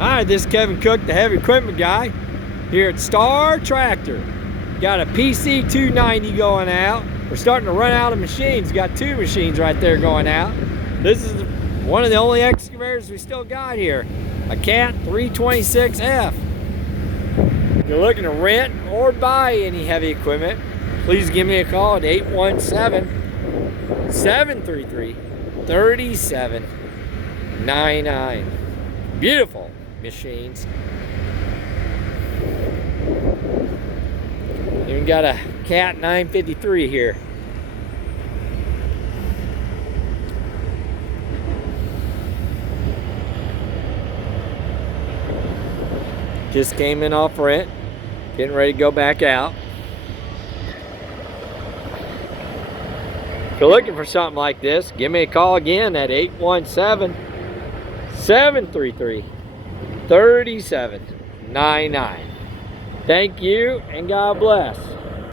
Hi, this is Kevin Cook, the heavy equipment guy here at Star Tractor. Got a PC 290 going out. We're starting to run out of machines. Got two machines right there going out. This is one of the only excavators we still got here, a Cat 326F. If you're looking to rent or buy any heavy equipment, please give me a call at 817-733-3799. Beautiful machines. Even got a Cat 953 here. Just came in off rent, getting ready to go back out. If you're looking for something like this, give me a call again at 817-733-3799. Thank you and God bless.